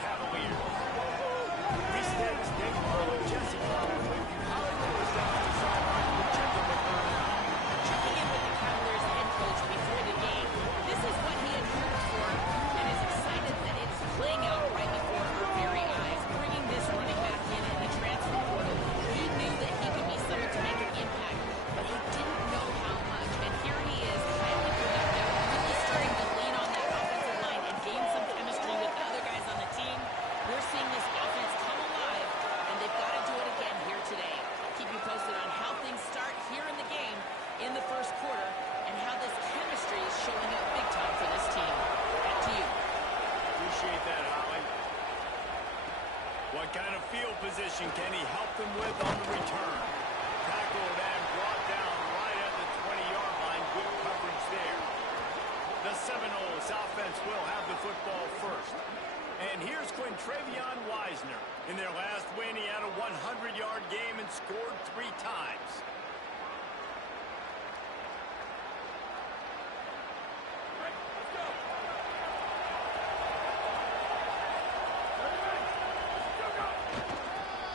Cavaliers. We stay with Dave Carlo and Jesse Carlo with you. Hollywood was down to the sideline. We'll check in with her now. Checking in with the Cavaliers head coach before the game. This is what he had hoped for and is excited that it's playing out right before our very eyes. Bringing this running back in the transfer portal. He knew that he could be someone to make an impact, but he didn't know how much. And here he is, highly productive, really starting to lean on that offensive line and gain some chemistry with the other guys on the team. We're seeing this offense come alive, and they've got to do it again here today. I'll keep you posted on how things start here in the game in the first quarter and how this chemistry is showing up big time for this team. Back to you. Appreciate that, Holly. What kind of field position can he help them with on the return? Tackled and brought down right at the 20-yard line. Good coverage there. The Seminoles offense will have the football first. And here's Quintravion Wisner. In their last win, he had a 100-yard game and scored 3 times.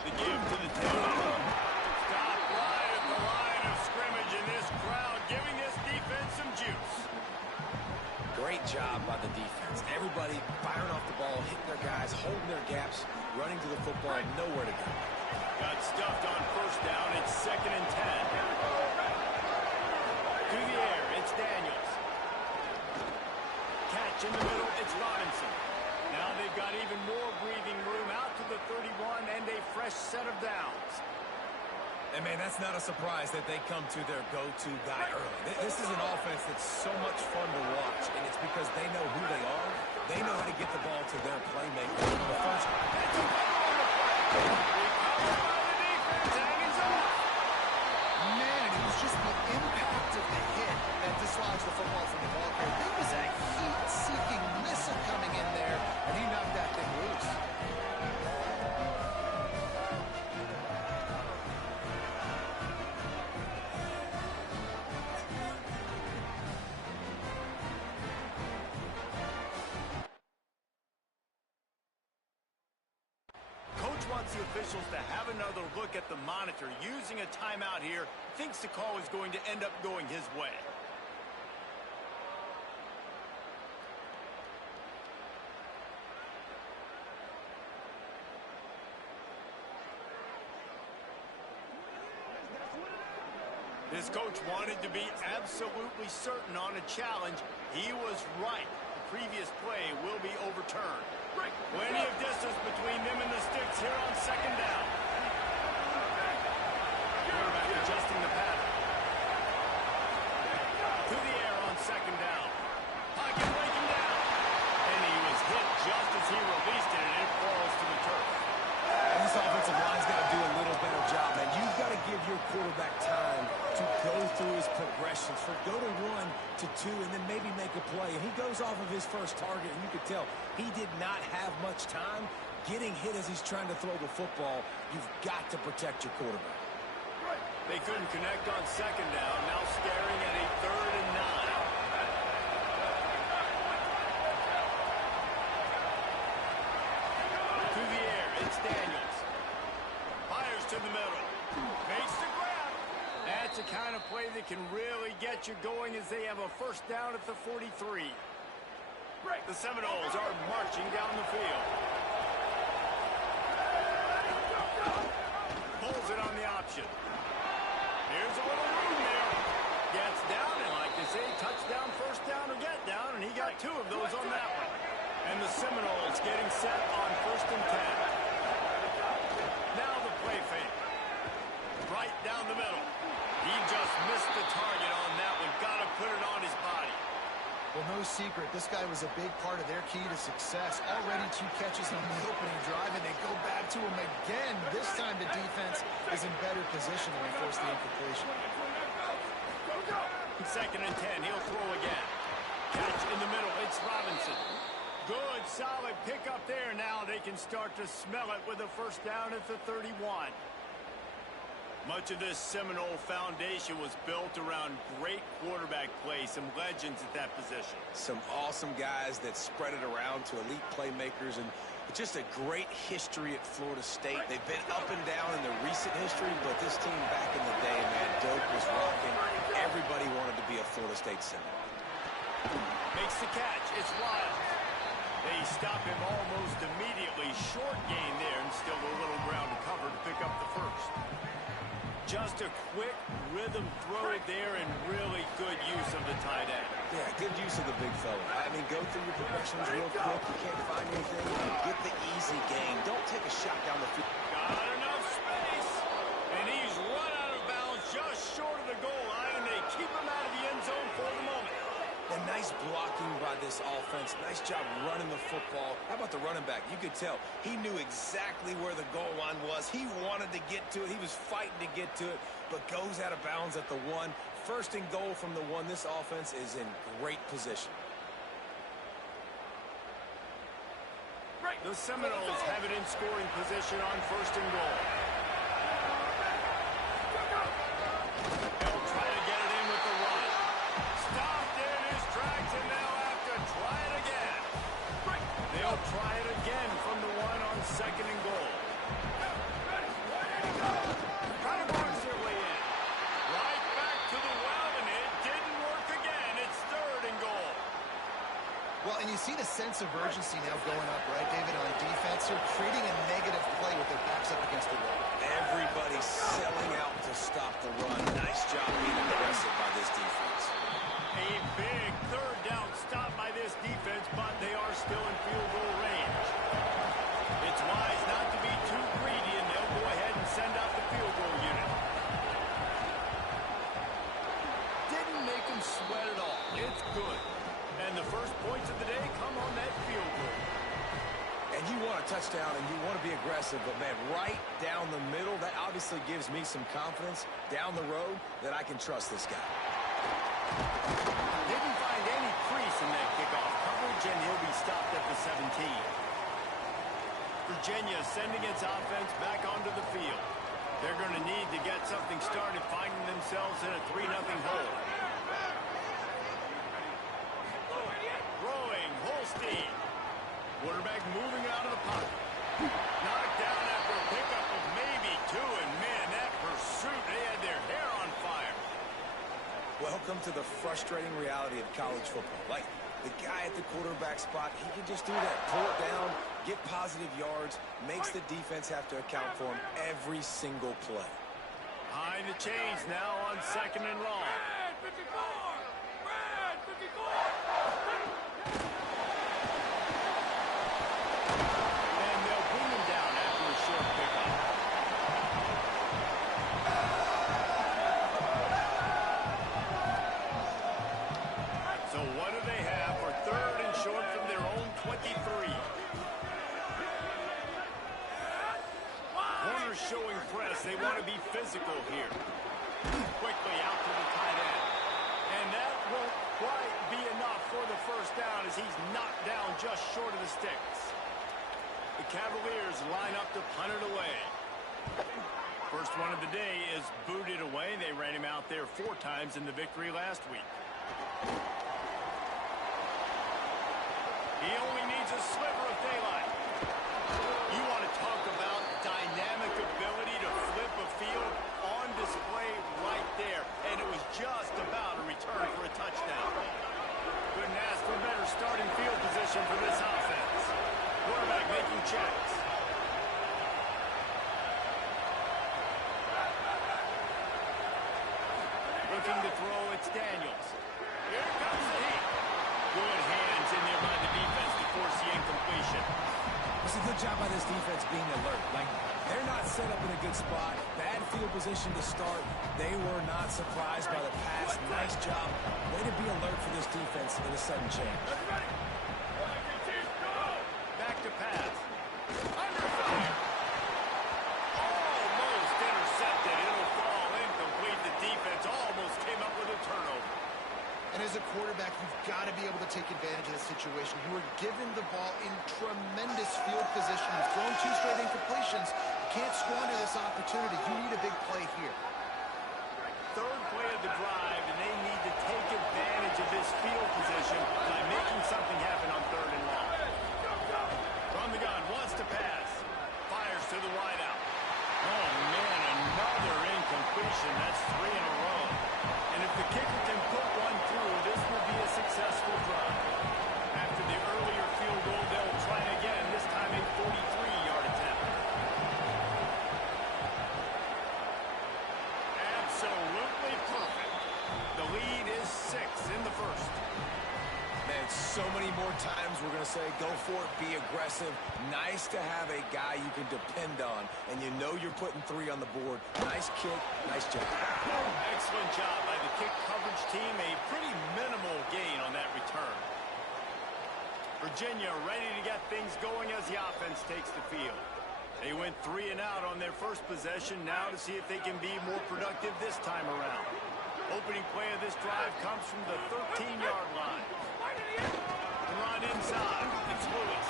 The give to the tailback. Stop right at the line of scrimmage, and this crowd giving this defense some juice. Great job by the defense. Everybody firing off the ball, hitting their guys, holding their gaps, running to the football, nowhere to go. Got stuffed on first down. It's 2nd and 10. To the air, it's Daniels. Catch in the middle, it's Robinson. Now they've got even more breathing room out to the 31 and a fresh set of downs. And, man, that's not a surprise that they come to their go-to guy early. This is an offense that's so much fun to watch, and it's because they know who they are. They know how to get the ball to their playmaker. The first Man, it was just the impact of the hit that dislodged the football from the ball carrier. There was a heat-seeking missile coming in there, and he knocked that thing loose. Wants the officials to have another look at the monitor. Using a timeout here, thinks the call is going to end up going his way. This coach wanted to be absolutely certain on a challenge. He was right. The previous play will be overturned. Plenty of distance between them and the sticks here on 2nd down. Quarterback adjusting the pattern. To the air on 2nd down. Pocket breaking down. And he was hit just as he released it, and it falls to the turf. And this offensive line's got to do a little better job, man. You've got to give your quarterback time to go through his progressions. Go to 1 to 2 and then maybe make a play. And he goes off of his first target, and you could tell he did not have much time getting hit as he's trying to throw the football. You've got to protect your quarterback. They couldn't connect on 2nd down. Now staring at a 3rd and 9. To the air, it's Daniels. Fires to the middle. Makes the grab. That's the kind of play that can really get you going as they have a first down at the 43. The Seminoles are marching down the field. Pulls it on the option. Here's a little room there. Gets down, and like they say, touchdown, first down, or get down, and he got 2 of those on that one. And the Seminoles getting set on 1st and 10. Now the play fake. Right down the middle. He just missed the target on that one. Got to put it on his body. Well, no secret, this guy was a big part of their key to success. Already 2 catches on the opening drive, and they go back to him again. This time the defense is in better position to enforce the incompletion. 2nd and 10, he'll throw again. Catch in the middle, it's Robinson. Good, solid pickup there. Now they can start to smell it with a first down at the 31. Much of this Seminole foundation was built around great quarterback play, some legends at that position. Some awesome guys that spread it around to elite playmakers, and Just a great history at Florida State. They've been up and down in their recent history, but this team back in the day, man, Doak was rocking. Everybody wanted to be a Florida State center. Makes the catch. It's Wild. They stop him almost immediately. Short gain there, and still a little ground to cover to pick up the first. Just a quick rhythm throw there, and really good use of the tight end. Yeah, good use of the big fella. I mean, go through your progressions real quick. You can't find anything. Get the easy gain. Don't take a shot down the field. Got enough space, and he's run out of bounds just short of the goal line, and they keep him out of the end zone for the moment. And nice blocking by this offense. Nice job running the football. How about the running back? You could tell he knew exactly where the goal line was. He wanted to get to it. He was fighting to get to it, but goes out of bounds at the 1. First and goal from the 1. This offense is in great position. The Seminoles have it in scoring position on first and goal. They'll try to get it in with the run. Stopped in his tracks, and now have to try it again. They'll try it again from the 1 on second and goal. Trying to box their way in. Right back to the well, and it didn't work again. It's third and goal. Well, and you see the sense of urgency now going up, right, David, on defense. They're creating a negative play with their backs up against the wall. Everybody's selling out to stop the run. Nice job being aggressive by this defense. A big third down stop by this defense, but they are still in field goal range. It's wise not to be too greedy, and they'll go ahead and send out the field goal unit. Didn't make him sweat at all. It's good. And the first points of the day come on that field goal. And you want a touchdown and you want to be aggressive, but, man, right down the middle, that obviously gives me some confidence down the road that I can trust this guy. Didn't find any crease in that kickoff coverage, and he'll be stopped at the 17. Virginia sending its offense back onto the field. They're going to need to get something started, finding themselves in a 3-0 hole. Throwing, Holstein. Quarterback moving out of the pocket. Knocked down after a pickup of maybe 2, and man, that pursuit, they had their hair on fire. Welcome to the frustrating reality of college football. Like, the guy at the quarterback spot, he can just do that. Pull it down, get positive yards, makes the defense have to account for him every single play. Behind the chains now on second and long. And they'll bring him down after a short pickup. So what do they have for third and short from their own 23? Corners showing press. They want to be physical here. Quickly out to the tight end. And that won't quite be enough for the first down as he's knocked down just short of the sticks. The Cavaliers line up to punt it away. First one of the day is booted away. They ran him out there 4 times in the victory last week. He only needs a sliver of daylight. You want to talk about dynamic ability to flip a field on display right there. And it was just about a return for a touchdown. Couldn't ask for better starting field position for this offense. Quarterback making checks. Looking to throw, it's Daniels. Here comes the heat. Good hands in there by the defense to force the incompletion. It's a good job by this defense being alert. Like, they're not set up in a good spot. Bad field position to start. They were not surprised by the pass. Nice job. Way to be alert for this defense in a sudden change. Back to pass. Under fire. Almost intercepted. It'll fall incomplete. The defense almost came up with a turnover. And as a quarterback, you've got to be able to take advantage of the situation. You were given the ball in tremendous field position. You've thrown 2 straight incompletions. You can't squander this opportunity. You need a big play here. Third play of the drive, and they need to take advantage of this field position by making something happen on third and long. From the gun, wants to pass. Fires to the wideout. Oh, man, another incompletion. That's 3 in a row. And if the kicker can put one through, this will be a successful drive. After the earlier field goal, they'll try it again, this time a 43-yard attempt. Absolutely perfect. The lead is 6 in the first. Man, so many more times we're going to say, go for it, be aggressive. Nice to have a guy you can depend on, and you know you're putting 3 on the board. Nice kick, nice job. Excellent job by the kick coverage team. A pretty minimal gain on that return. Virginia ready to get things going as the offense takes the field. They went 3 and out on their first possession. Now to see if they can be more productive this time around. Opening play of this drive comes from the 13-yard line. The run inside. It's Lewis.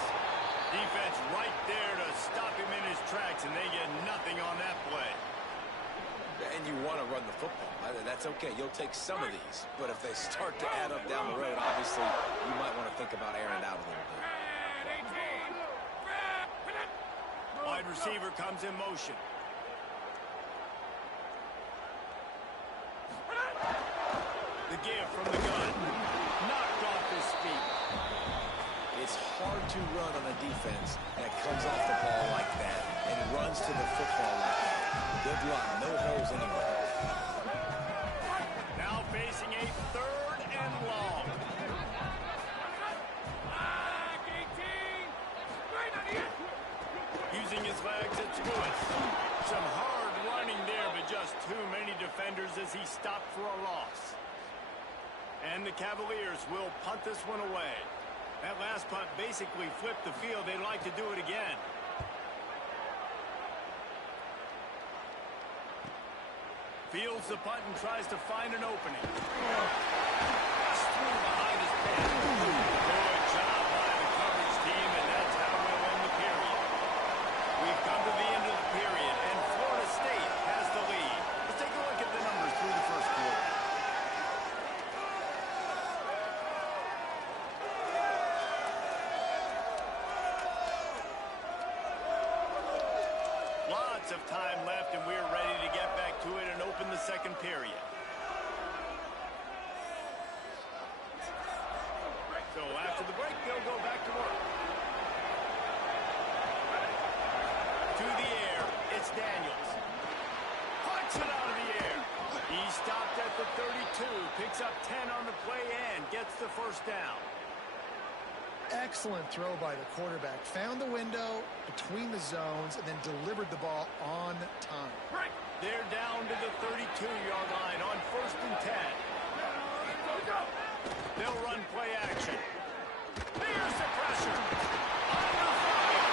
Defense right there to stop him in his tracks, and they get nothing on that play. And you want to run the football. That's okay. You'll take some of these. But if they start to add up down the road, obviously, you might want to think about airing it out a little bit. Wide receiver comes in motion. The give from the gun. Knocked off his feet. It's hard to run on a defense that comes off the ball like that and runs to the football like that. Good luck. No holes anywhere. Now facing a 3rd and long. Using his legs, it's Lewis. Some hard running there, but just too many defenders as he stopped for a loss. And the Cavaliers will punt this one away. That last punt basically flipped the field. They'd like to do it again. Fields the punt and tries to find an opening. Just threw behind his head. Good job by the coverage team, and that's how we'll end the period. We've come to the end of the period, and Florida State has the lead. Let's take a look at the numbers through the first quarter. Lots of time left, and we're ready to get back to it and open the second period. So after the break, they'll go back to work. To the air, it's Daniels. Puts it out of the air. He stopped at the 32, picks up 10 on the play and gets the first down. Excellent throw by the quarterback. Found the window between the zones and then delivered the ball on time. They're down to the 32-yard line on 1st and 10. They'll run play action. There's the pressure. On the fire.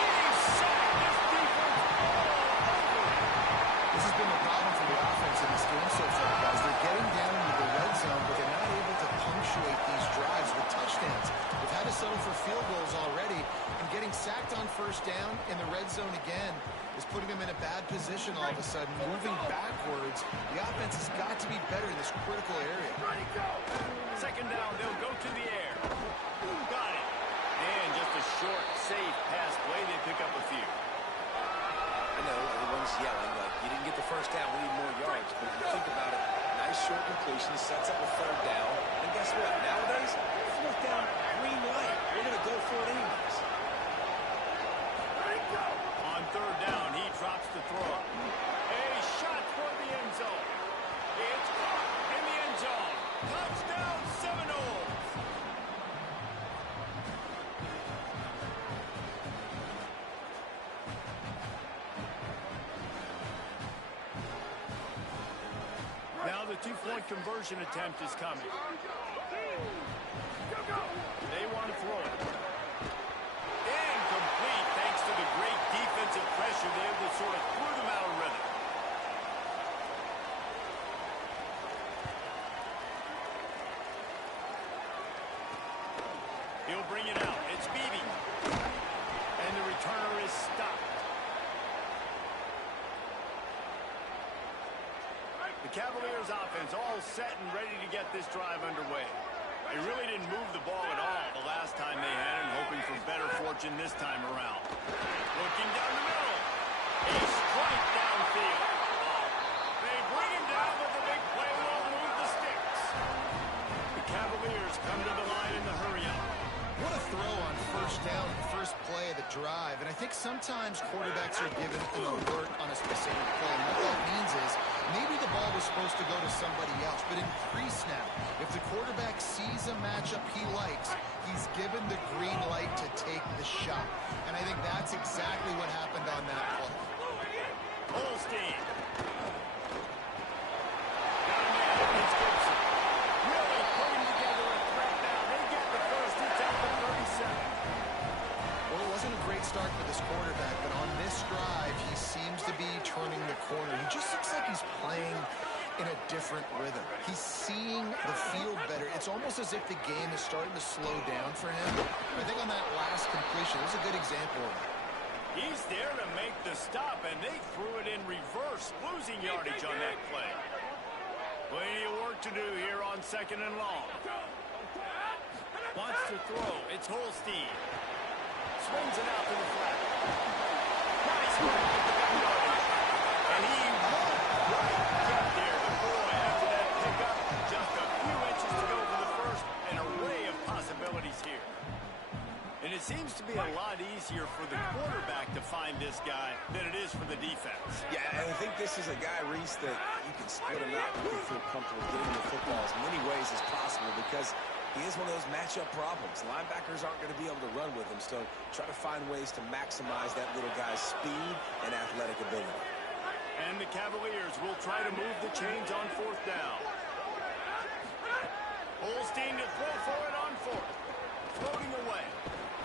He's sacked. This defense all over. This has been the problem for the offense in this game so far, guys. They're getting down into the red zone, but they're not able to punctuate these drives with touchdowns. They've had to settle for field goals already, and getting sacked on 1st down in the red zone again is putting them in a bad position all of a sudden, moving backwards. The offense has got to be better in this critical area. 2nd down, they'll go to the air. Got it. And just a short, safe pass play. They pick up a few. I know everyone's yelling, like, you didn't get the first down, we need more yards. But if you think about it, nice short completion, sets up a 3rd down. And guess what? Nowadays, 4th down, green light. We're going to go for it anyways. On 3rd down, he drops the throw. A shot for the end zone. It's caught in the end zone. Touchdown, Seminoles. Now the 2-point conversion attempt is coming. They want to throw it. Incomplete thanks to the great defensive pressure there that sort of threw them out of rhythm. He'll bring it out. It's Beebe. And the returner is stopped. The Cavaliers offense all set and ready to get this drive underway. They really didn't move the ball at all the last time they had it, hoping for better fortune this time around. Looking down the middle. A strike downfield. They bring him down, but the big play won't move the sticks. The Cavaliers come to the line in the hurry-up. What a throw on first down, first play of the drive. And I think sometimes quarterbacks are given an alert on a specific play. And what that means is maybe the ball was supposed to go to somebody else. But in pre-snap, if the quarterback sees a matchup he likes, he's given the green light to take the shot. And I think that's exactly what happened on that play. Holstein. Got a man. It's Gibson. Really putting together a threat now. They get the first. It's out to 37. Well, it wasn't a great start for this quarterback, but on this drive, he seems to be turning the corner. He just looks like he's playing in a different rhythm. He's seeing the field better. It's almost as if the game is starting to slow down for him. I think on that last completion, it was a good example of it. He's there to make the stop, and they threw it in reverse, losing yardage on that play. Plenty of work to do here on 2nd and long. Wants to throw. It's Holstein. Swings it out to the flat. Nice move with the big yardage. And he won't quite get there. The boy, after that pickup, just a few inches to go for the first. An array of possibilities here. And it seems to be a lot easier for the quarterback to find this guy than it is for the defense. Yeah, and I think this is a guy, Reese, that you can split him out and you can feel comfortable getting the football as many ways as possible because he is one of those matchup problems. Linebackers aren't going to be able to run with him, so try to find ways to maximize that little guy's speed and athletic ability. And the Cavaliers will try to move the chains on 4th down. Holstein to throw for it on 4th. Floating away.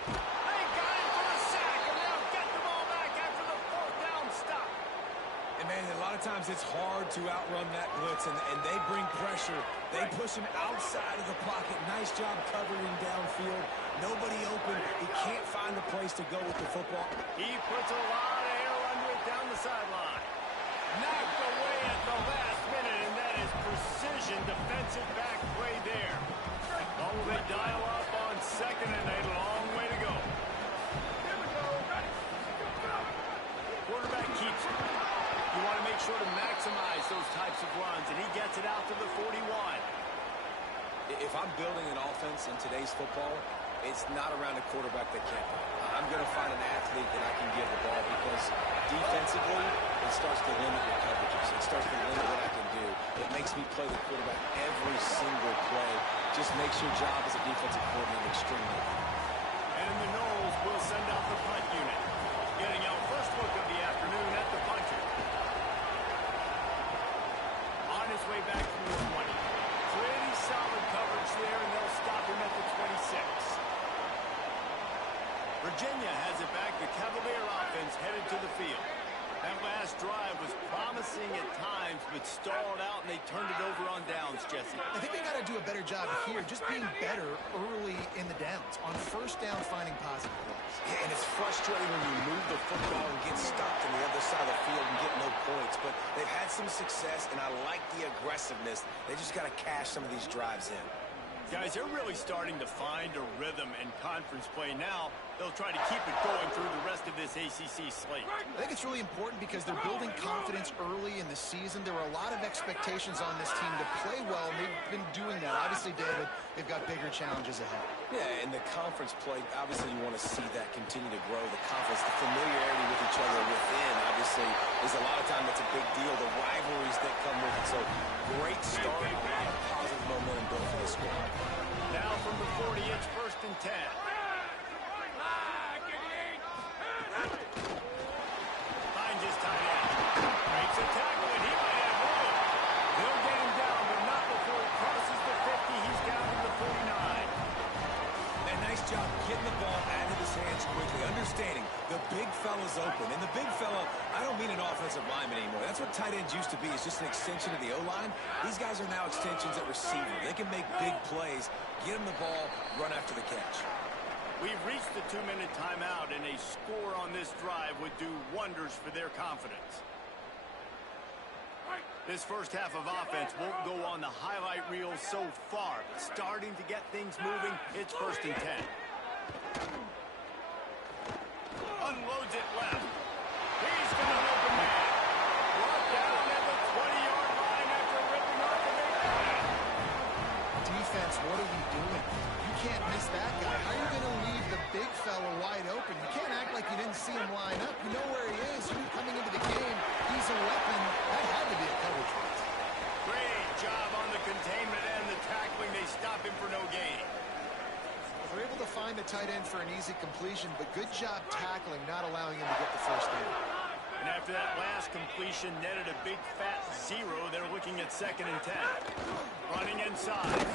They got him for the sack, and they'll get the ball back after the 4th down stop. And, man, a lot of times it's hard to outrun that blitz, and they bring pressure. They push him outside of the pocket. Nice job covering downfield. Nobody open. He can't find a place to go with the football. He puts a lot of air under it down the sideline. Knocked away at the last minute, and that is precision defensive back play there. Oh, they dial up on 2nd and a long way to go. Quarterback keeps it. You want to make sure to maximize those types of runs, and he gets it out to the 41. If I'm building an offense in today's football, it's not around a quarterback that can't run. I'm going to find an athlete that I can give the ball because defensively, it starts to limit your coverages. It starts to limit what I can do. It makes me play the quarterback every single play. Just makes your job as a defensive coordinator extremely hard. And the Knowles will send out the punt unit. Getting our first look of the afternoon at the punter. On his way back from the 20. Pretty solid coverage there, and they'll stop him at the 26. Virginia has it back. The Cavalier offense headed to the field. That last drive was promising at times, but stalled out, and they turned it over on downs, Jesse. I think they got to do a better job here, just being better early in the downs. On first down, finding positive plays. Yeah, and it's frustrating when you move the football and get stopped on the other side of the field and get no points. But they've had some success, and I like the aggressiveness. They just got to cash some of these drives in. Guys, they're really starting to find a rhythm in conference play now. They'll try to keep it going through the rest of this ACC slate. I think it's really important because they're building confidence early in the season. There were a lot of expectations on this team to play well, and they've been doing that. Obviously, David, they've got bigger challenges ahead. Yeah, and the conference play, obviously you want to see that continue to grow. The confidence, the familiarity with each other within, obviously, is a lot of time that's a big deal. The rivalries that come with it. So, great start, a lot of positive momentum built for this squad. Now from the 40, it's 1st and 10. Finds his tight end. Breaks a tackle, and he might have room. They'll get him down, but not before he crosses the 50. He's down to the 49. And nice job getting the ball out of his hands quickly, understanding the big fella's open. And the big fella, I don't mean an offensive lineman anymore. That's what tight ends used to be. It's just an extension of the O-line. These guys are now extensions at receiver. They can make big plays, get him the ball, run after the catch. We've reached the 2-minute timeout, and a score on this drive would do wonders for their confidence. This first half of offense won't go on the highlight reel so far, but starting to get things moving, it's 1st and 10. Unloads it left. He's got an open man. Brought down at the 20-yard line after ripping off the big play. Defense, what are we doing? You can't miss that guy. How are you going to leave the big fella wide open? You can't act like you didn't see him line up. You know where he is. You knew coming into the game, he's a weapon. That had to be a coverage miss. Great job on the containment and the tackling. They stop him for no gain. They're able to find the tight end for an easy completion, but good job tackling, not allowing him to get the first down. And after that last completion netted a big fat 0, they're looking at 2nd and 10. Running inside.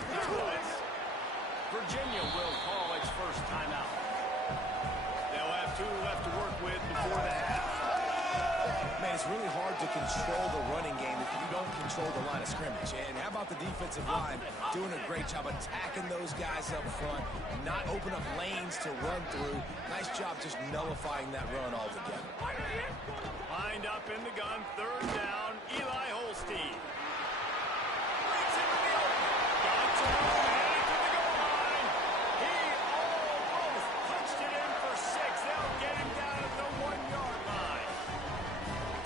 Virginia will call its first timeout. They'll have 2 left to work with before the half. Man, it's really hard to control the running game if you don't control the line of scrimmage. And how about the defensive line doing a great job attacking those guys up front, not open up lanes to run through. Nice job just nullifying that run altogether. Lined up in the gun, 3rd down, Eli Holstein. Leads into the open. Got to headed to the goal line. He almost punched it in for 6. They'll get him down at the 1-yard line.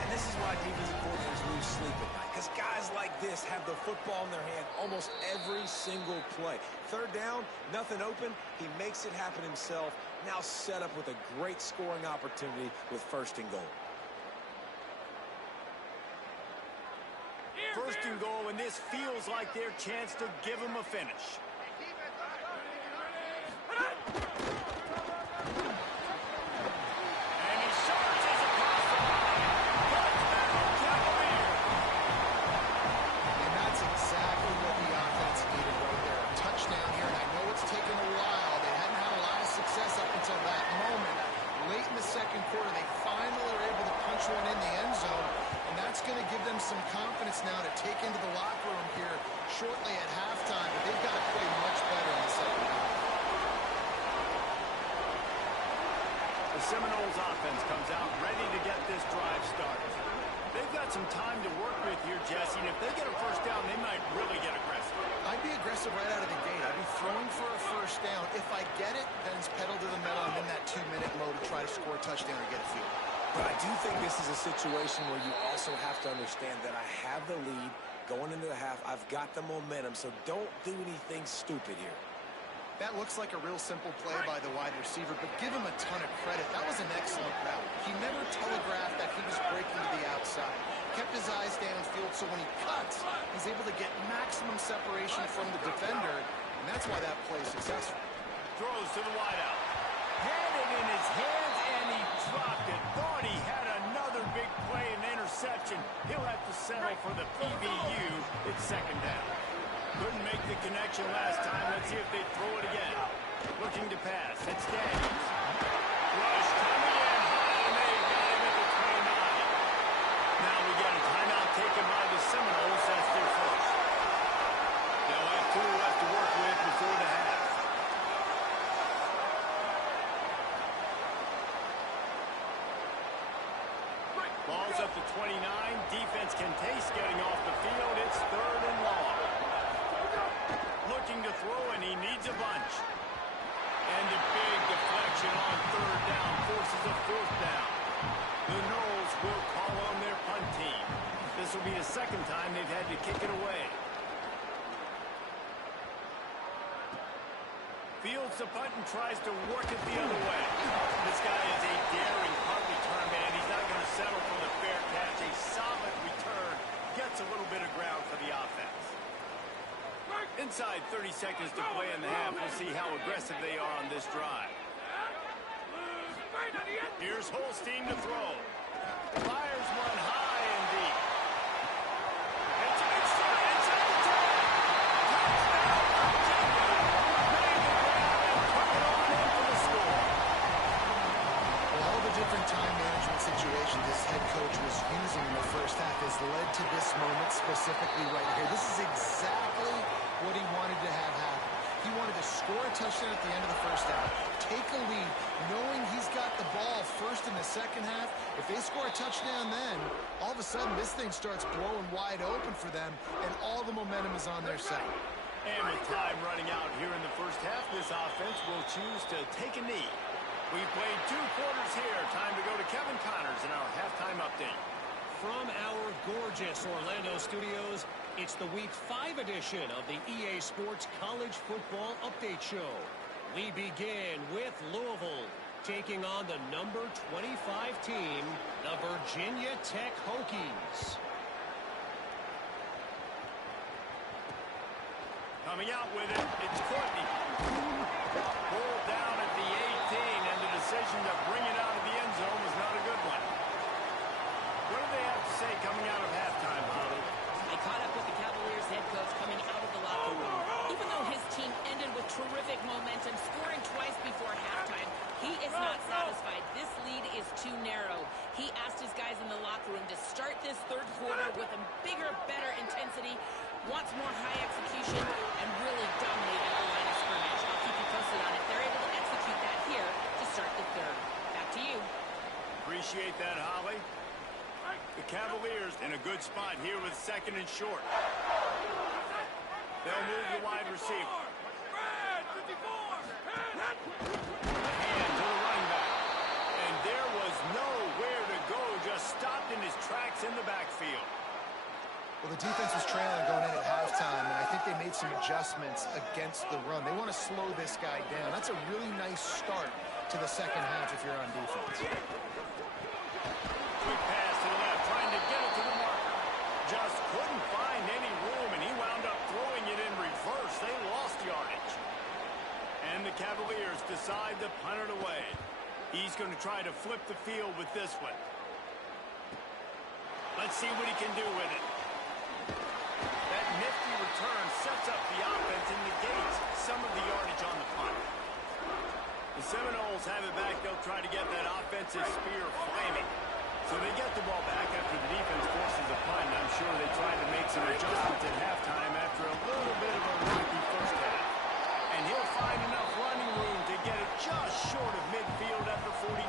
And this is why defensive coordinators lose sleep at night, because guys like this have the football in their hand almost every single play. 3rd down, nothing open. He makes it happen himself. Now set up with a great scoring opportunity with 1st and goal. 1st and goal, and this feels like their chance to give him a finish. And he charges across the line. Touchdown, Cavaliers. And that's exactly what the offense needed right there. A touchdown here, and I know it's taken a while. They hadn't had a lot of success up until that moment. Late in the 2nd quarter, they finally are able to punch one in the end zone, and that's going to give them some confidence now to take into the locker room here shortly at halftime, but they've got to play much better in the 2nd half. The Seminoles offense comes out ready to get this drive started. They've got some time to work with here, Jesse, and if they get a 1st down, they might really get aggressive. I'd be aggressive right out of the gate. I'd be throwing for a 1st down. If I get it, then it's pedal to the metal. I'm in that 2-minute mode to try to score a touchdown or get a field. But I do think this is a situation where you also have to understand that I have the lead going into the half. I've got the momentum, so don't do anything stupid here. That looks like a real simple play by the wide receiver, but give him a ton of credit. That was an excellent route. He never telegraphed that he was breaking to the outside. Kept his eyes downfield, so when he cuts, he's able to get maximum separation from the defender, and that's why that play is successful. Throws to the wideout. Had it in his hands, and he dropped it. Thought he had another big play and interception. He'll have to settle for the PBU. It's 2nd down. Couldn't make the connection last time. Let's see if they throw it again. Looking to pass. It's Daniels. Rush coming in high, and they've got him at the 29. Now we get a timeout taken by the Seminoles. That's their first. They'll have 2 left to work with before the half. Ball's up to 29. Defense can taste getting off the field. It's 3rd and long. Looking to throw, and he needs a bunch. And a big deflection on 3rd down forces a 4th down. The Noles will call on their punt team. This will be the 2nd time they've had to kick it away. Fields the punt and tries to work it the other way. This guy is a daring punt return man. He's not going to settle for the fair catch. A solid return gets a little bit of ground for the offense. Inside 30 seconds to play in the half. We'll see how aggressive they are on this drive. Here's Holstein to throw. Fires one high and deep. It's a big strike inside the 10. Touchdown, Virginia. Made the grab and took it on in for the score. Well, all the different time management situations this head coach was using in the first half has led to this moment specifically right here. This is exactly what he wanted to have happen. He wanted to score a touchdown at the end of the first half, take a lead, knowing he's got the ball first in the second half. If they score a touchdown then, all of a sudden this thing starts blowing wide open for them, and all the momentum is on their side. And with time running out here in the first half, this offense will choose to take a knee. We've played 2 quarters here. Time to go to Kevin Connors in our halftime update. From our gorgeous Orlando studios, it's the Week 5 edition of the EA Sports College Football Update Show. We begin with Louisville taking on the number 25 team, the Virginia Tech Hokies. Coming out with it, it's Courtney. Pulled down at the 18, and the decision to bring it out of the end zone was not a good one. What do they have to say coming out of halftime, Holly? I caught up with the Cavaliers head coach coming out of the locker room. Even though his team ended with terrific momentum, scoring twice before halftime, he is not satisfied. This lead is too narrow. He asked his guys in the locker room to start this third quarter with a bigger, better intensity, wants more high execution, and really dominate at the line of scrimmage. I'll keep you posted on it. They're able to execute that here to start the third. Back to you. Appreciate that, Holly. The Cavaliers in a good spot here with 2nd and short. They'll move the wide receiver. Hand to the running back. And there was nowhere to go, just stopped in his tracks in the backfield. Well, the defense was trailing going in at halftime, and I think they made some adjustments against the run. They want to slow this guy down. That's a really nice start to the second half if you're on defense. Quick pass to the left, trying to get it to the marker. Just couldn't find any room, and he wound up throwing it in reverse. They lost yardage. And the Cavaliers decide to punt it away. He's going to try to flip the field with this one. Let's see what he can do with it. That nifty return sets up the offense and negates some of the yardage on the punt. The Seminoles have it back. They'll try to get that offensive spear flaming. So they get the ball back after the defense forces a punt. I'm sure they tried to make some adjustments at halftime after a little bit of a rocky first half. And he'll find enough running room to get it just short of midfield at the 49.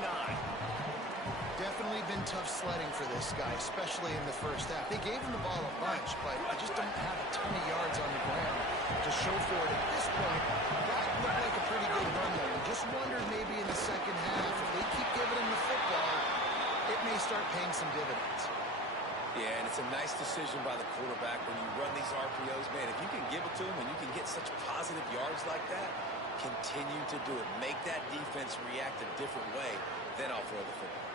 Definitely been tough sledding for this guy, especially in the first half. They gave him the ball a bunch, but they just don't have a ton of yards on the ground to show for it at this point. That looked like a pretty good run there. Just wondered maybe in the second half, if they keep giving him the football, it may start paying some dividends. Yeah, and it's a nice decision by the quarterback when you run these RPOs. Man, if you can give it to him and you can get such positive yards like that, continue to do it. Make that defense react a different way, then I'll throw the football.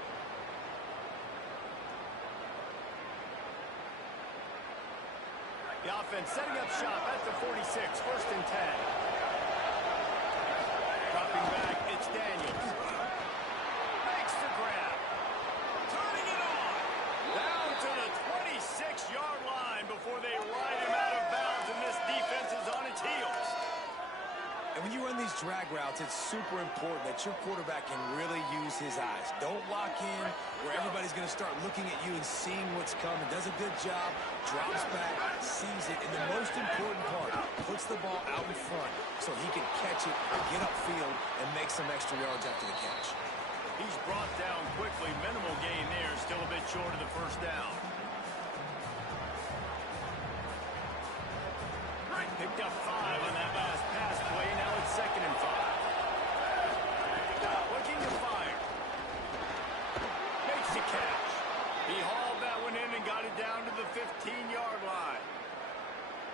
The offense setting up shop at the 46, 1st and 10. Dropping back, it's Daniels. Makes the grab. Turning it on. Down to the 26-yard line before they ride him out of bounds, and this defense is on its heels. And when you run these drag routes, it's super important that your quarterback can really use his eyes. Don't lock in where everybody's going to start looking at you and seeing what's coming. Does a good job, drops back, sees it, and the most important part, puts the ball out in front so he can catch it, get upfield, and make some extra yards after the catch. He's brought down quickly. Minimal gain there, still a bit short of the first down. Picked up 5 on that last pass play. Now it's 2nd and 5. Looking to fire. Makes the catch. He hauled that one in and got it down to the 15-yard line.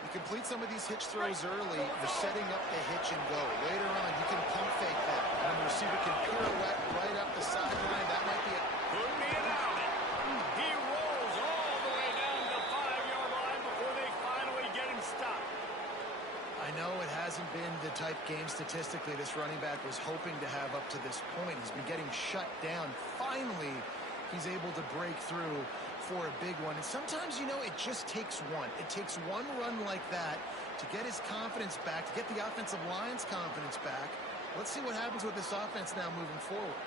You complete some of these hitch throws early, you're setting up the hitch and go. Later on, you can pump fake that. And the receiver can pirouette right up the sideline. That might be it. Could be an outlet. He rolls all the way down to the 5-yard line before they finally get him stopped. I know it hasn't been the type game statistically this running back was hoping to have up to this point. He's been getting shut down. Finally, he's able to break through for a big one. And sometimes, you know, it just takes one. It takes one run like that to get his confidence back, to get the offensive line's confidence back. Let's see what happens with this offense now moving forward.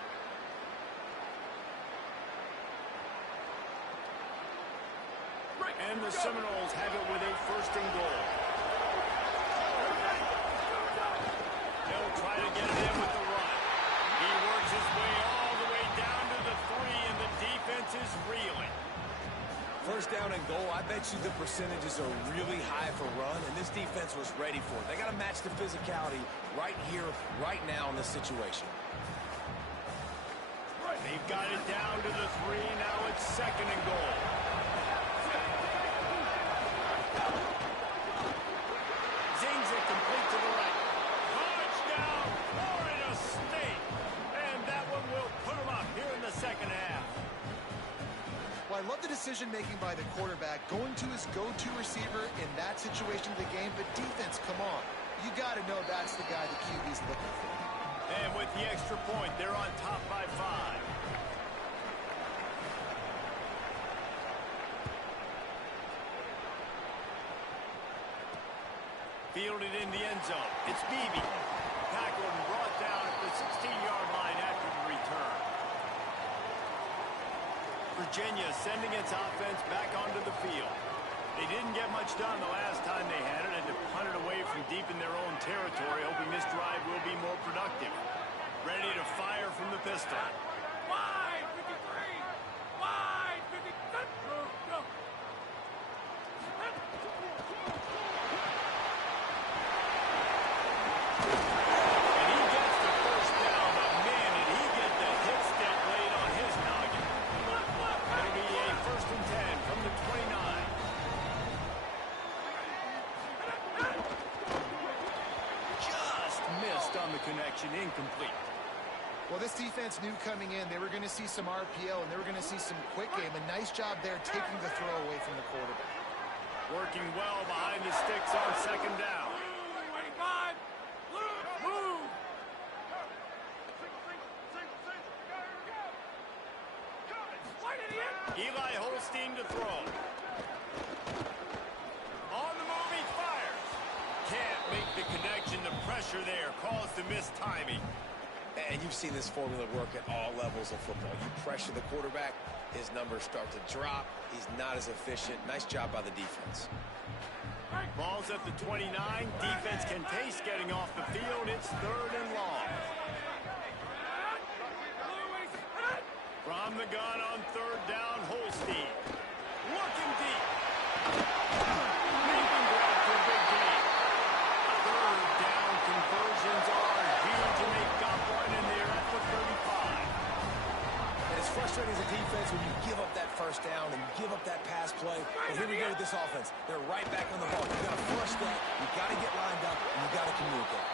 And the Seminoles have it with a 1st and goal. get it in with the run. He works his way all the way down to the 3, and the defense is reeling. First down and goal, I bet you the percentages are really high for run, and this defense was ready for it. They got to match the physicality right here, right now in this situation. They've got it down to the 3. Now it's second and goal. Zings it complete to the right. Touchdown, Florida State. And that one will put them up here in the second half. Well, I love the decision-making by the quarterback, going to his go-to receiver in that situation of the game. But defense, come on. You got to know that's the guy the QB's looking for. And with the extra point, they're on top by 5. Fielded in the end zone. It's Beebe. Tackled and brought down at the 16-yard line after the return. Virginia sending its offense back onto the field. They didn't get much done the last time they had it, and to punt it away from deep in their own territory, hoping this drive will be more productive. Ready to fire from the pistol. Wide 53! Wide 50! Go! And he gets the first down, but man, did he get the hit step laid on his noggin. It'll be a 1st and 10 from the 29. Just missed on the connection, incomplete. Well, this defense knew coming in they were going to see some RPO and they were going to see some quick game. A nice job there taking the throw away from the quarterback. Working well behind the sticks on second down. 25! Move! Eli Holstein to throw. On the move, he fires. Can't make the connection. The pressure there caused the missed timing. And you've seen this formula work at all levels of football. You pressure the quarterback, his numbers start to drop. He's not as efficient. Nice job by the defense. Ball's at the 29. Defense can taste getting off the field. It's 3rd and long. From the gun on 3rd down, Holstein. Looking deep. Leaping grab for a big gain. 3rd down conversions are huge, and they've got one in there at the 35. And it's frustrating as a defense when you give up that first down and you give up that pass play. But here we go with this offense. They're right back on the ball. You got to flush that. You got to get lined up, and you got to communicate.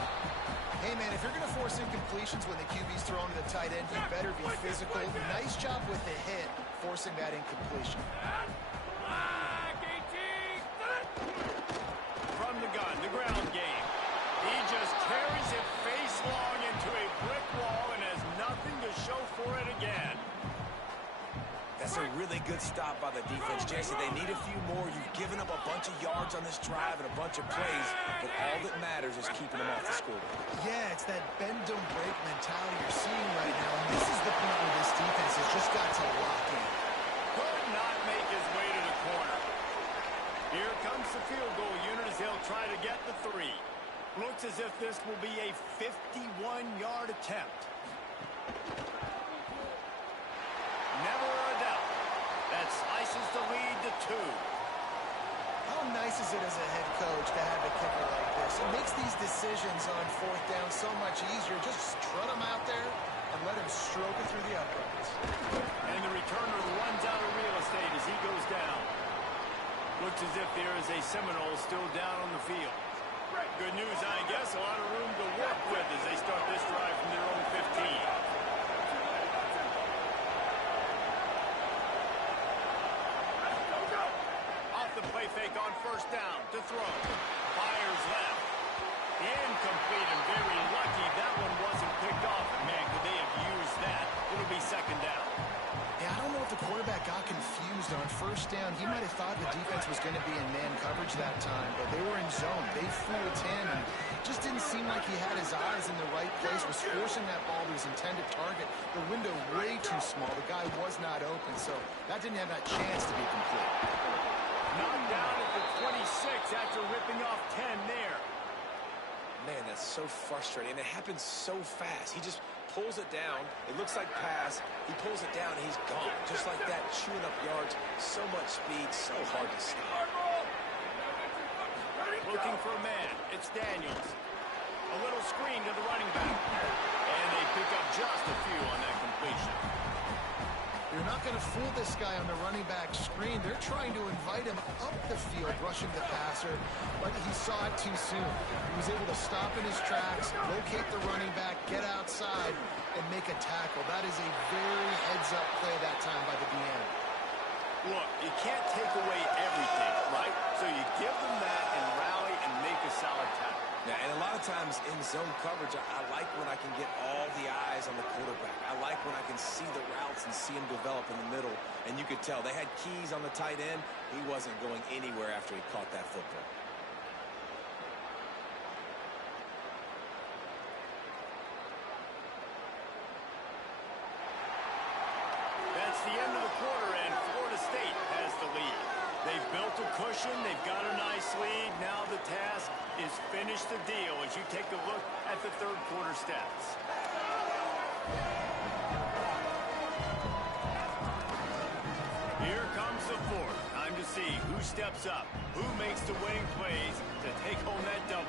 Hey, man, if you're going to force incompletions when the QB's throwing to the tight end, you better be physical. Nice job with the hit, forcing that incompletion. From the gun, the ground game. He just carries it face long into a brick wall and has nothing to show for it again. That's a really good stop by the defense, Jason. They need a few more. You've given up a bunch of yards on this drive and a bunch of plays, but all that matters is keeping them off the scoreboard. Yeah, it's that bend, don't break mentality you're seeing right now, and this is the point where this defense has just got to lock in. Could not make his way to the corner. Here comes the field goal unit as they'll try to get the 3. Looks as if this will be a 51-yard attempt. Never a doubt. That slices the lead to 2. How nice is it as a head coach to have a kicker like this? It makes these decisions on 4th down so much easier. Just strut him out there and let him stroke it through the uprights. And the returner runs out of real estate as he goes down. Looks as if there is a Seminole still down on the field. Good news, I guess. A lot of room to work with as they start this drive from their own 15. Play fake on 1st down to throw. Fires left. Incomplete and very lucky that one wasn't picked off. Man, could they have used that? It'll be 2nd down. Yeah, I don't know if the quarterback got confused on 1st down. He might have thought the defense was going to be in man coverage that time, but they were in zone. They fooled him and just didn't seem like he had his eyes in the right place, was forcing that ball to his intended target. The window way too small. The guy was not open, so that didn't have that chance to be complete. Knocked down at the 26 after ripping off 10 there. Man, that's so frustrating. And it happens so fast. He just pulls it down. It looks like pass. He pulls it down, and he's gone. Just like that, chewing up yards. So much speed, so hard to stop. Looking for a man. It's Daniels. A little screen to the running back. And they pick up just a few on that completion. You're not going to fool this guy on the running back screen. They're trying to invite him up the field, rushing the passer, but he saw it too soon. He was able to stop in his tracks, locate the running back, get outside, and make a tackle. That is a very heads-up play that time by the DN. Look, you can't take away everything, right? So you give them that and rally and make a solid tackle. Yeah, and a lot of times in zone coverage, I like when I can get all the eyes on the quarterback. I like when I can see the routes and see him develop in the middle. And you could tell they had keys on the tight end. He wasn't going anywhere after he caught that football. That's the end of the quarter, and Florida State has the lead. They've built a cushion. They've got a nice lead. Now the task is finish the deal as you take a look at the third quarter stats. Here comes the fourth. Time to see who steps up, who makes the winning plays to take home that W.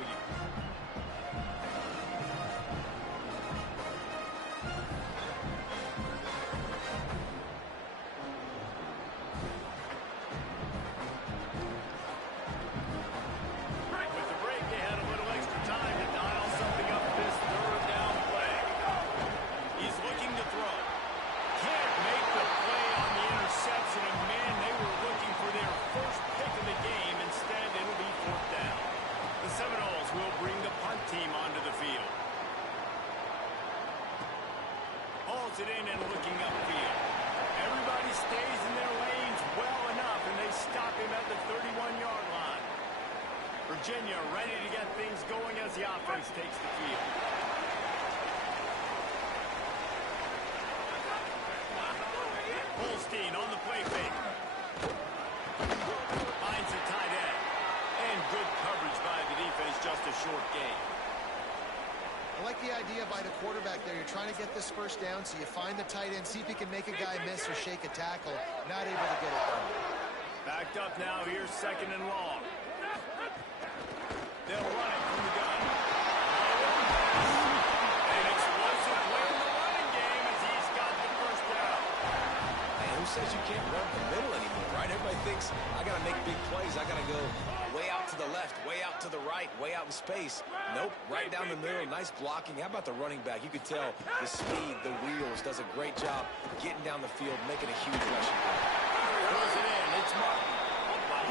It in and looking upfield. Everybody stays in their lanes well enough, and they stop him at the 31-yard line. Virginia ready to get things going as the offense takes the field. Holstein on the play fake. Finds the tight end. And good coverage by the defense, just a short gain. I like the idea by the quarterback there. You're trying to get this first down, so you find the tight end, see if he can make a guy miss or shake a tackle. Not able to get it done. Backed up now. Here's second and long. They'll run it from the gun. An explosive play in the running game as he's got the first down. Man, who says you can't run the middle anymore, right? Everybody thinks I got to make big plays. I got to go way out to the left, way out to the right, way out in space. Nope, right down the middle. Nice blocking. How about the running back? You could tell the speed, the wheels, does a great job getting down the field, making a huge rushing play. Throws it in. It's Martin.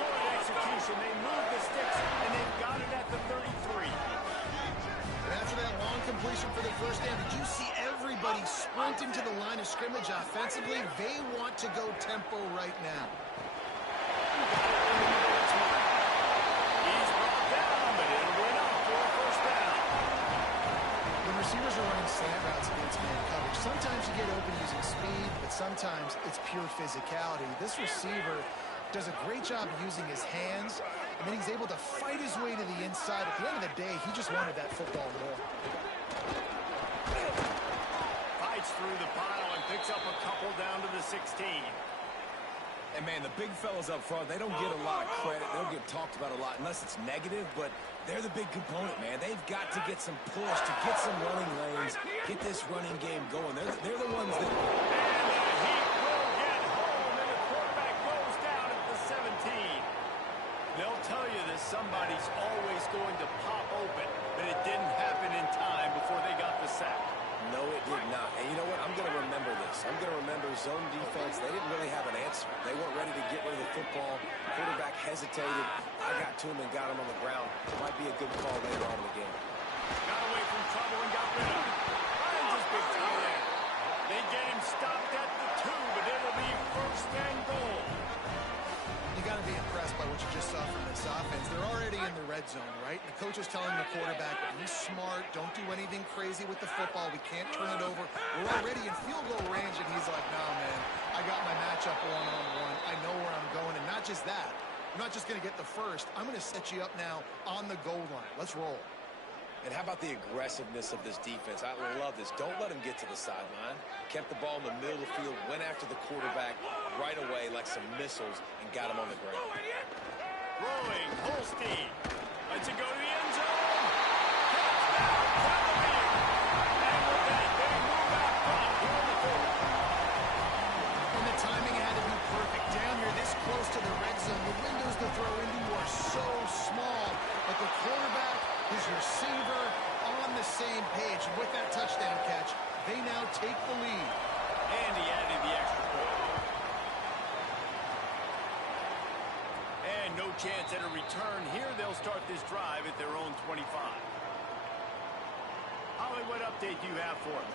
Good execution. They move the sticks, and they've got it at the 33. And after that long completion for the first down, did you see everybody sprinting to the line of scrimmage offensively? They want to go tempo right now. Receivers are running slant routes against man coverage. Sometimes you get open using speed, but sometimes it's pure physicality. This receiver does a great job using his hands, and then he's able to fight his way to the inside. At the end of the day, he just wanted that football more. Fights through the pile and picks up a couple down to the 16. And, man, the big fellas up front, they don't get a lot of credit. They don't get talked about a lot unless it's negative, but they're the big component, man. They've got to get some push, to get some running lanes, get this running game going. They're the ones that... And the heat will get home, and the quarterback goes down at the 17. They'll tell you that somebody's always going to pop open, but it didn't happen in time before they got the sack. No, it did not. And you know what? I'm going to remember this. I'm going to remember zone defense. They didn't really have an answer. They weren't ready to get rid of the football. Quarterback hesitated. I got to him and got him on the ground. It might be a good call later on in the game. Got away from trouble and got rid of him. Finds his big tight end. They get him stopped at the 2, but it'll be first and goal. You got to be impressed by what you just saw from this offense. They're already in the red zone, right? The coach is telling the quarterback, be smart, don't do anything crazy with the football. We can't turn it over. We're already in field goal range, and he's like, nah, man, I got my matchup one-on-one. I know where I'm going, and not just that. I'm not just going to get the first. I'm going to set you up now on the goal line. Let's roll. And how about the aggressiveness of this defense? I love this. Don't let them get to the sideline. Kept the ball in the middle of the field, went after the quarterback right away like some missiles, and got him on the ground. Throwing, Holstein. Lets it go to the end zone. Touchdown, Cavaliers. And with that, they move out front here in the fourth. And the timing had to be perfect. Down here this close to the red zone, the windows to throw into are so small, but the quarterback, his receiver, on the same page. With that touchdown catch, they now take the lead. And he added the extra point. And no chance at a return here. They'll start this drive at their own 25. Holly, what update do you have for them?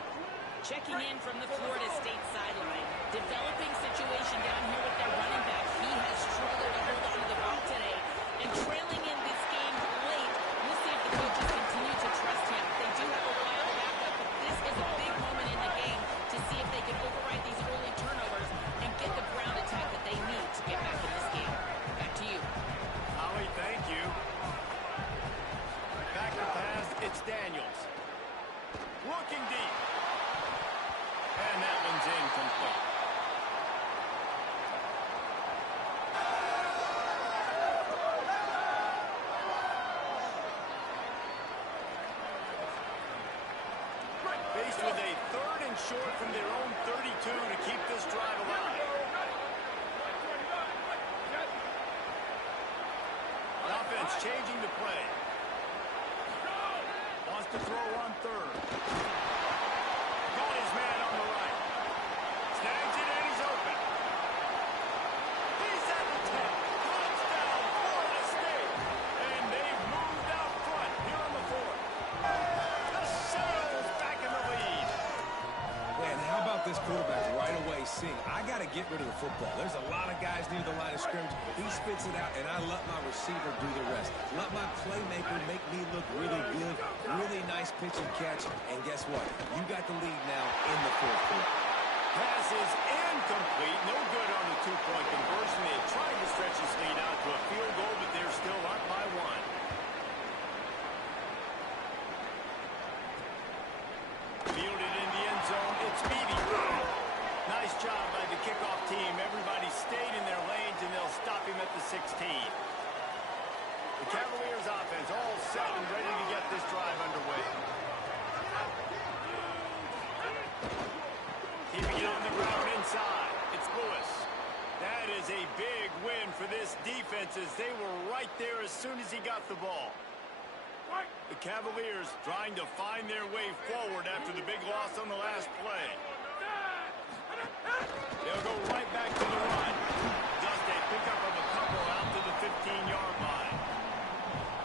Checking in from the Florida State sideline. Developing situation down here with their running back. He has struggled to hold on to the ball today. And trailing in this game late, we'll see if the coaches continue to trust him. They do have a wild backup, but this is a big moment in the game to see if they can override these early turnovers and get the ground attack that they need to get back in this game. Back to you. Holly, thank you. Back to pass, it's Daniels. Looking deep. And that one's incomplete. Faced with a 3rd and short from their own 32 to keep this drive alive. Offense changing the play. Wants to throw on 3rd. Got his man on the right. Snags it and he's open. He's at the 10. Touchdown, Florida State. And they've moved out front here in the 4th. The Seminoles back in the lead. Man, how about this quarterback right away seeing, I got to get rid of the football. There's a lot of guys near the line of scrimmage. He spits it out, and I let my receiver do the rest. Let my playmaker make me look really good. Really nice pitch and catch. And guess what? You got the lead now in the 4th quarter. Pass is incomplete. No good on the 2-point conversion. They tried to stretch this lead out to a field goal, but they're still up by 1. Fielded in the end zone. It's Beatty. Nice job by the kickoff team. Everybody stayed in their lanes, and they'll stop him at the 16. The Cavaliers offense all set and ready to get this drive underway. Keeping it on the ground inside. It's Lewis. That is a big win for this defense as they were right there as soon as he got the ball. The Cavaliers trying to find their way forward after the big loss on the last play. They'll go right back to the run. Just a pickup of a couple out to the 15-yard line.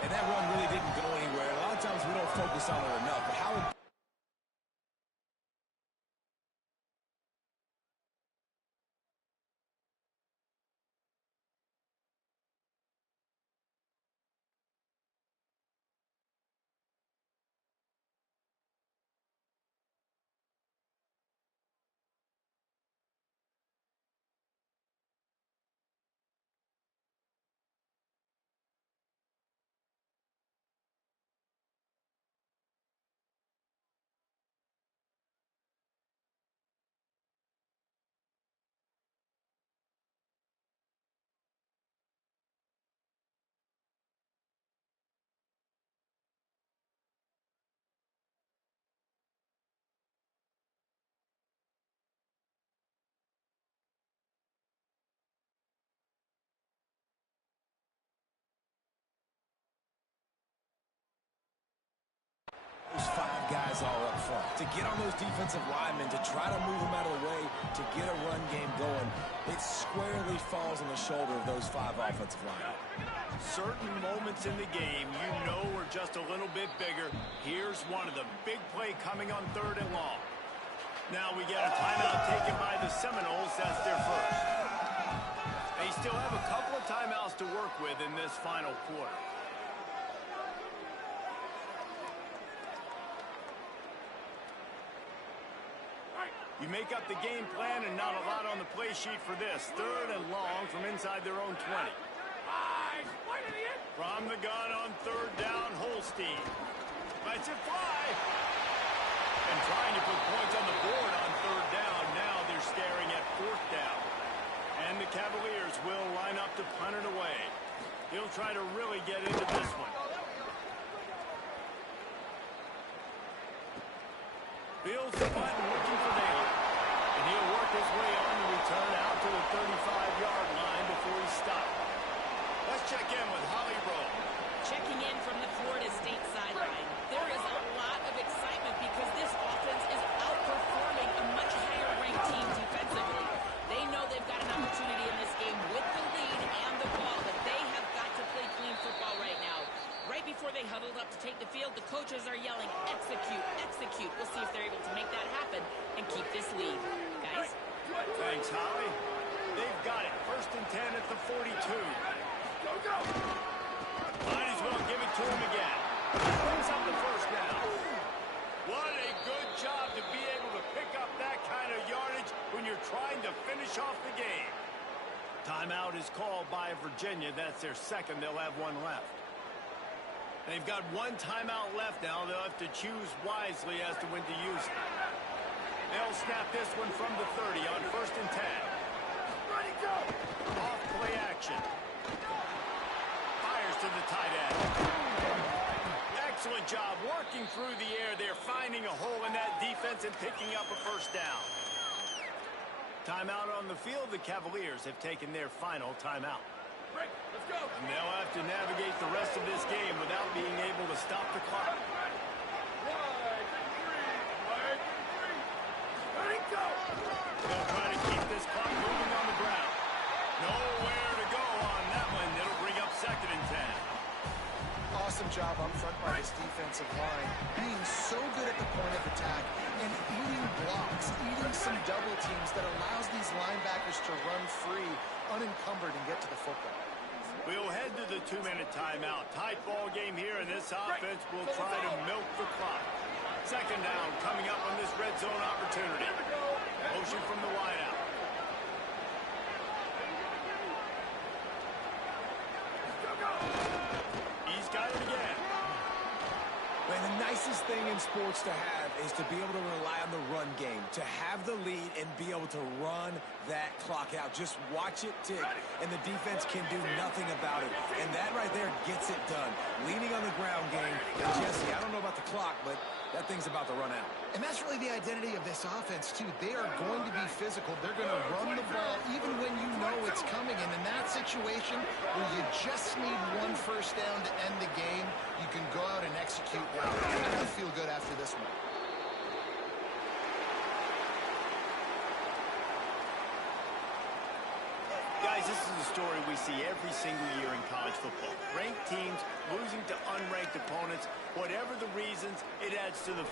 And that run really didn't go anywhere. A lot of times we don't focus on it enough, but how those 5 guys are up front. To get on those defensive linemen, to try to move them out of the way, to get a run game going, it squarely falls on the shoulder of those 5 offensive linemen. Certain moments in the game you know are just a little bit bigger. Here's one of the big play coming on 3rd and long. Now we get a timeout taken by the Seminoles. That's their first. They still have a couple of timeouts to work with in this final quarter. You make up the game plan and not a lot on the play sheet for this. 3rd and long from inside their own 20. From the gun on 3rd down, Holstein. Lets it fly. And trying to put points on the board on third down. Now they're staring at fourth down. And the Cavaliers will line up to punt it away. He'll try to really get into this one. Feels the button, looking for Naylor. And he'll work his way on the return out to the 35-yard line before he's stopped. Let's check in with Holly Rowe. Checking in from the Florida State sideline. There is a lot of excitement because this offense is outperforming a much higher-ranked team defensively. They know they've got an opportunity in this game with the lead and the ball, but they have got to play clean football right now. Right before they huddled up to take the field, the coaches are yelling, execute, execute. We'll see if they're able to make that happen and keep this lead. Guys? Thanks, Holly. They've got it. 1st and 10 at the 42. Go, go! Might as well give it to him again. Brings up the first down. What a good job to be able to pick up that kind of yardage when you're trying to finish off the game. Timeout is called by Virginia. That's their second. They'll have one left. They've got one timeout left now. They'll have to choose wisely as to when to use it. They'll snap this one from the 30 on 1st and 10. Ready, go! Off play action. Fires to the tight end. Excellent job working through the air there, finding a hole in that defense and picking up a first down. Timeout on the field. The Cavaliers have taken their final timeout. Break, let's go! And they'll have to navigate the rest of this game without being able to stop the clock. Ready, go! They'll try to keep this clock moving on the ground. Nowhere to go on that one. It'll bring up 2nd and 10. Awesome job up front by this defensive line, being so good at the point of attack and eating blocks, eating some double teams that allows these linebackers to run free, unencumbered, and get to the football. We'll head to the 2-minute timeout. Tight ball game here, and this offense will try to milk the clock. 2nd down coming up on this red zone opportunity. Motion from the wideout. He's got it again. Man, the nicest thing in sports to have is to be able to rely on the run game, to have the lead and be able to run that clock out. Just watch it tick, and the defense can do nothing about it. And that right there gets it done. Leaning on the ground game. And Jesse, I don't know about the clock, but that thing's about to run out. And that's really the identity of this offense, too. They are going to be physical. They're going to run the ball even when you know it's coming. And in that situation where you just need one first down to end the game, you can go out and execute well. You're going to feel good after this one. Guys, this is a story we see every single year in college football. Ranked teams losing to unranked opponents. Whatever the reasons, it adds to the